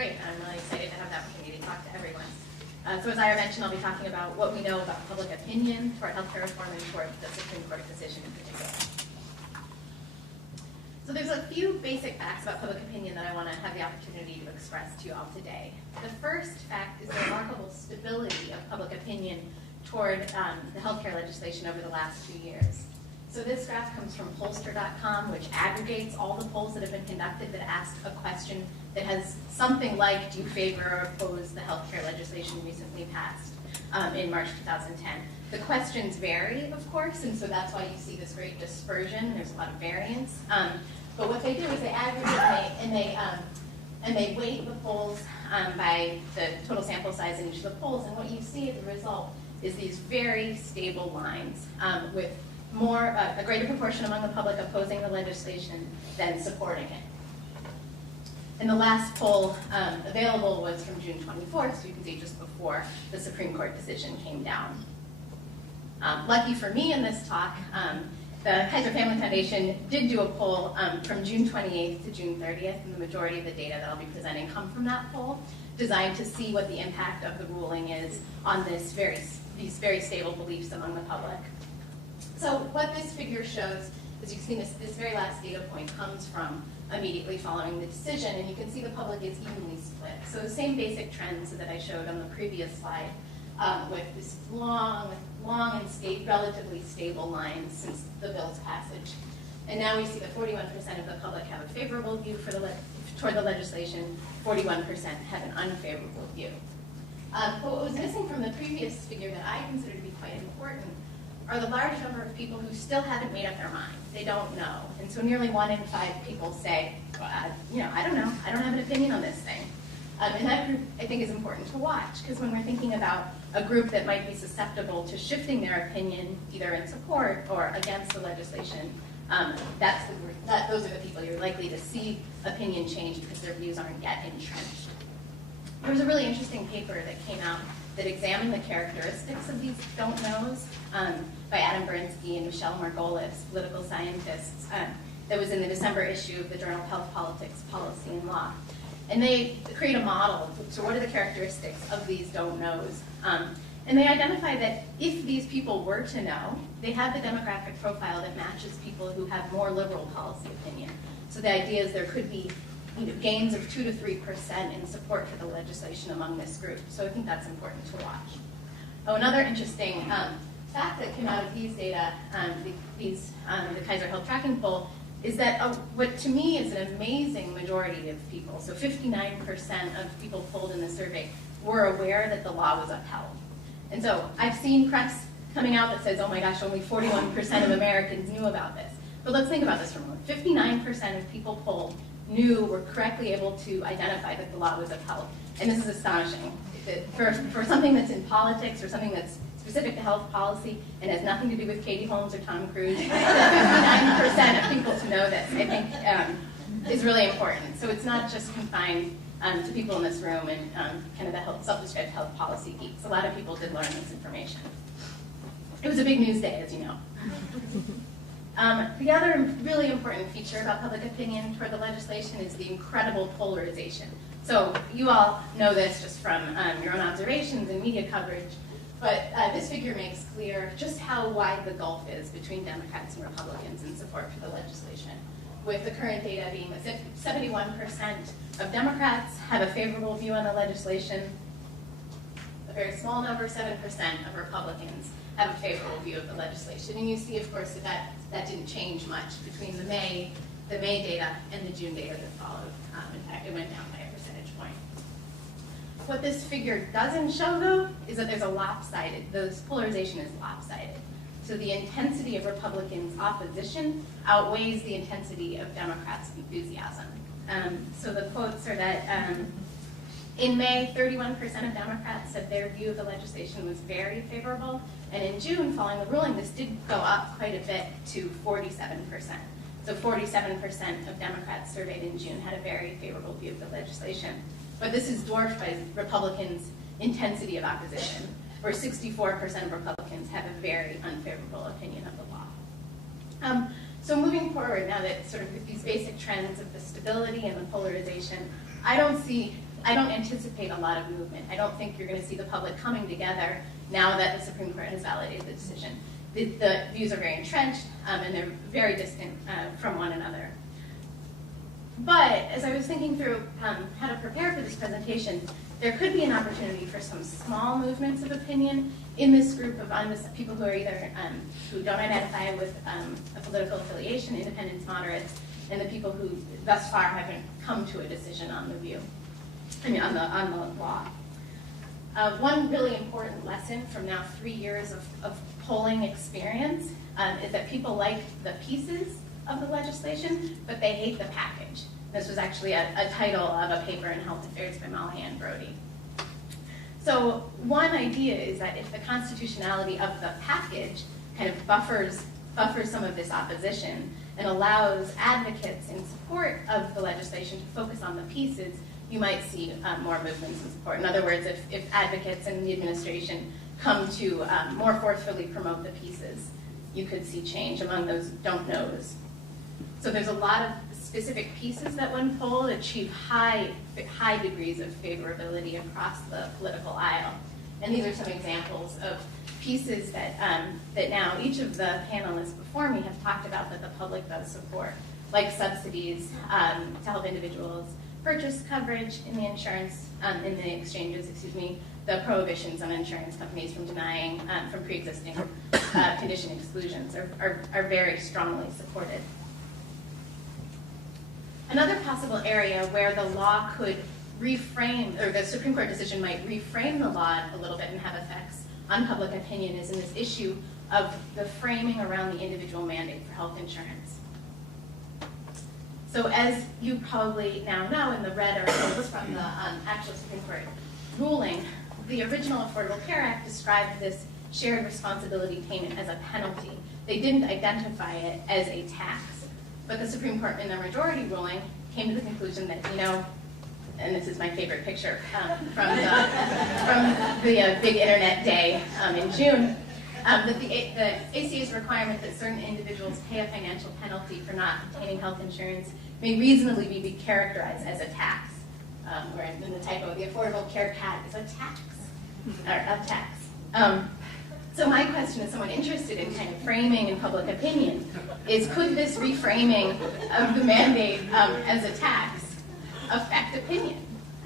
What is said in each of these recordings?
great. I'm really excited to have the opportunity to talk to everyone. So as Ira mentioned, I'll be talking about what we know about public opinion toward healthcare reform and toward the Supreme Court decision in particular. So there's a few basic facts about public opinion that I want to have the opportunity to express to you all today. The first fact is the remarkable stability of public opinion toward the healthcare legislation over the last few years. So this graph comes from pollster.com, which aggregates all the polls that have been conducted that ask a question that has something like, do you favor or oppose the healthcare legislation recently passed in March 2010. The questions vary, of course, and so that's why you see this great dispersion. There's a lot of variance. But what they do is they aggregate and they weight the polls by the total sample size in each of the polls, and what you see as a result is these very stable lines with a greater proportion among the public opposing the legislation than supporting it. And the last poll available was from June 24th, so you can see just before the Supreme Court decision came down. Lucky for me in this talk, the Kaiser Family Foundation did do a poll from June 28th to June 30th, and the majority of the data that I'll be presenting come from that poll, designed to see what the impact of the ruling is on these very stable beliefs among the public. So what this figure shows, as you can see, this very last data point comes from immediately following the decision, and you can see the public is evenly split. So the same basic trends that I showed on the previous slide with this long and relatively stable line since the bill's passage. And now we see that 41% of the public have a favorable view toward the legislation, 41% have an unfavorable view. But what was missing from the previous figure that I consider to be quite important are the large number of people who still haven't made up their mind. They don't know. And so nearly 1 in 5 people say, I don't know. I don't have an opinion on this thing. And that group, I think, is important to watch, because when we're thinking about a group that might be susceptible to shifting their opinion, either in support or against the legislation, those are the people you're likely to see opinion change because their views aren't yet entrenched. There was a really interesting paper that came out that examined the characteristics of these don't knows by Adam Berinsky and Michelle Margolis, political scientists, that was in the December issue of the Journal of Health Politics, Policy and Law. And they create a model. So what are the characteristics of these don't knows? And they identify that if these people were to know, they have the demographic profile that matches people who have more liberal policy opinion. So the idea is there could be gains of 2 to 3% in support for the legislation among this group. So I think that's important to watch. Oh, another interesting fact that came out of these data, the Kaiser Health Tracking Poll, is that what to me is an amazing majority of people, so 59% of people polled in the survey, were aware that the law was upheld. And so I've seen press coming out that says, oh my gosh, only 41% of Americans knew about this. But let's think about this for a moment. 59% of people polled were correctly able to identify that the law was upheld. And this is astonishing. For something that's in politics or something that's specific to health policy and has nothing to do with Katie Holmes or Tom Cruise, 59% of people to know this, I think, is really important. So it's not just confined to people in this room and kind of the self-described health policy geeks. A lot of people did learn this information. It was a big news day, as you know. The other really important feature about public opinion toward the legislation is the incredible polarization. So you all know this just from your own observations and media coverage, but this figure makes clear just how wide the gulf is between Democrats and Republicans in support for the legislation, with the current data being that 71% of Democrats have a favorable view on the legislation, a very small number, 7% of Republicans have a favorable view of the legislation. And you see, of course, that didn't change much between the May data and the June data that followed. In fact, it went down by a percentage point. What this figure doesn't show, though, is that there's this polarization is lopsided. So the intensity of Republicans' opposition outweighs the intensity of Democrats' enthusiasm. So the quotes are that in May, 31% of Democrats said their view of the legislation was very favorable, and in June, following the ruling, this did go up quite a bit to 47%. So 47% of Democrats surveyed in June had a very favorable view of the legislation. But this is dwarfed by Republicans' intensity of opposition, where 64% of Republicans have a very unfavorable opinion of the law. So moving forward, now that sort of with these basic trends of the stability and the polarization, I don't see I don't anticipate a lot of movement. I don't think you're going to see the public coming together now that the Supreme Court has validated the decision. The views are very entrenched, and they're very distant from one another. But as I was thinking through how to prepare for this presentation, there could be an opportunity for some small movements of opinion in this group of people who are either who don't identify with a political affiliation, independents, moderates, and the people who thus far haven't come to a decision on the view, on the law. One really important lesson from now 3 years of polling experience is that people like the pieces of the legislation, but they hate the package. This was actually a title of a paper in Health Affairs by Molly Ann Brody. So one idea is that if the constitutionality of the package kind of buffers some of this opposition and allows advocates in support of the legislation to focus on the pieces, you might see more movements in support. In other words, if advocates in the administration come to more forcefully promote the pieces, you could see change among those don't knows. So there's a lot of specific pieces that when polled achieve high degrees of favorability across the political aisle. And these are some examples of pieces that, that now each of the panelists before me have talked about that the public does support, like subsidies to help individuals purchase coverage in the insurance, in the exchanges, the prohibitions on insurance companies from denying, from pre-existing condition exclusions are very strongly supported. Another possible area where the law could reframe, or the Supreme Court decision might reframe the law a little bit and have effects on public opinion is in this issue of the framing around the individual mandate for health insurance. So as you probably now know, in the red articles from the actual Supreme Court ruling, the original Affordable Care Act described this shared responsibility payment as a penalty. They didn't identify it as a tax. But the Supreme Court, in their majority ruling, came to the conclusion that, and this is my favorite picture from the big internet day in June, that the ACA's requirement that certain individuals pay a financial penalty for not obtaining health insurance may reasonably be characterized as a tax. Where in the typo, the Affordable Care Act is a tax, or a tax. So my question is, someone interested in kind of framing in public opinion, is could this reframing of the mandate as a tax affect opinion?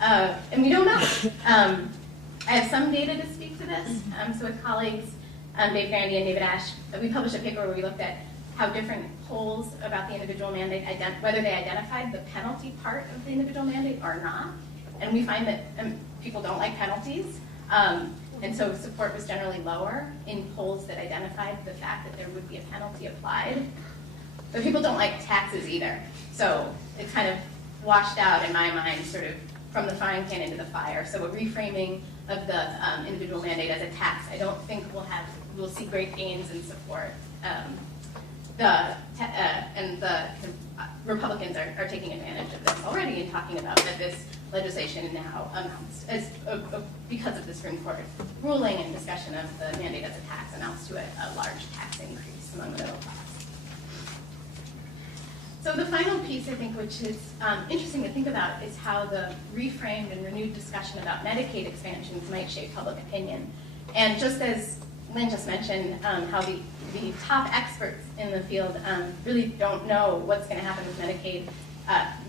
And we don't know. I have some data to speak to this. So with colleagues, Dave Grandy and David Ash, we published a paper where we looked at how different polls about the individual mandate, whether they identified the penalty part of the individual mandate or not. And we find that people don't like penalties. And so support was generally lower in polls that identified the fact that there would be a penalty applied. But people don't like taxes either. So it's kind of washed out in my mind, sort of from the frying pan into the fire. So a reframing of the individual mandate as a tax, I don't think we'll see great gains in support. And the Republicans are taking advantage of this already and talking about that this legislation now amounts, because of the Supreme Court ruling and discussion of the mandate as a tax, amounts to a large tax increase among the middle class. So the final piece, I think, which is interesting to think about, is how the reframed and renewed discussion about Medicaid expansions might shape public opinion. And just as Lynn just mentioned, how the top experts in the field really don't know what's going to happen with Medicaid.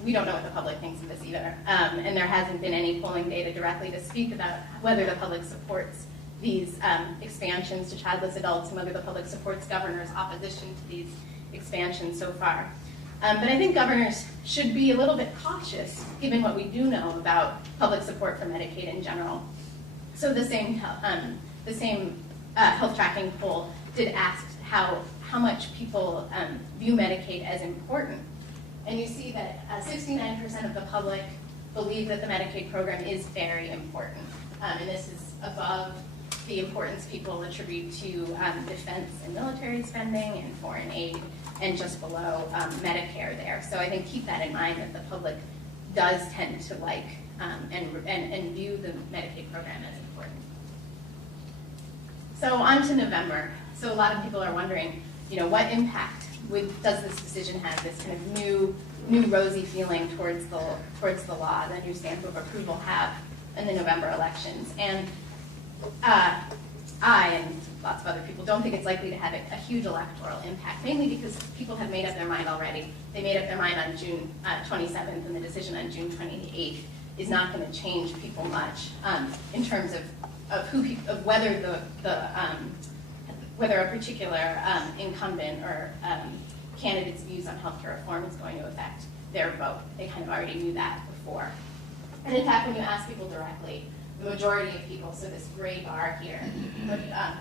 We don't know what the public thinks of this either. And there hasn't been any polling data directly to speak about whether the public supports these expansions to childless adults and whether the public supports governors' opposition to these expansions so far. But I think governors should be a little bit cautious, given what we do know about public support for Medicaid in general. So the same health tracking poll did ask how much people view Medicaid as important. And you see that 69% of the public believe that the Medicaid program is very important. And this is above the importance people attribute to defense and military spending and foreign aid, and just below Medicare there. So I think keep that in mind, that the public does tend to like and view the Medicaid program as important. So on to November. So a lot of people are wondering, what impact does this decision have, this kind of new rosy feeling towards the law, the new stamp of approval have in the November elections. And I and lots of other people don't think it's likely to have a huge electoral impact, mainly because people have made up their mind already. They made up their mind on June 27th, and the decision on June 28th is not going to change people much in terms of whether whether a particular incumbent or candidate's views on healthcare reform is going to affect their vote. They kind of already knew that before. And in fact, when you ask people directly, the majority of people, so this gray bar here,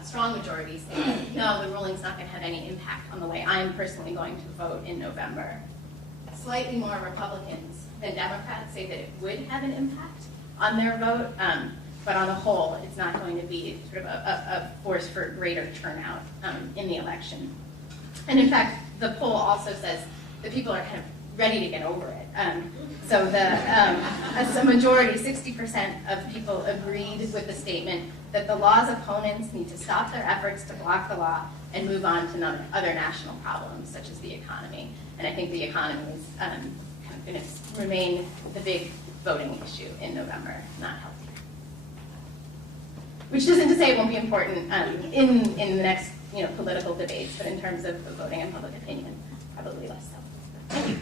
strong majorities say, no, the ruling's not going to have any impact on the way I'm personally going to vote in November. Slightly more Republicans than Democrats say that it would have an impact on their vote, but on the whole, it's not going to be sort of a force for greater turnout in the election. And in fact, the poll also says that people are kind of ready to get over it. So as a majority, 60% of people agreed with the statement that the law's opponents need to stop their efforts to block the law and move on to other national problems, such as the economy. And I think the economy is kind of going to remain the big voting issue in November, not healthcare. Which isn't to say it won't be important in the next political debates, but in terms of voting and public opinion, probably less so. Thank you.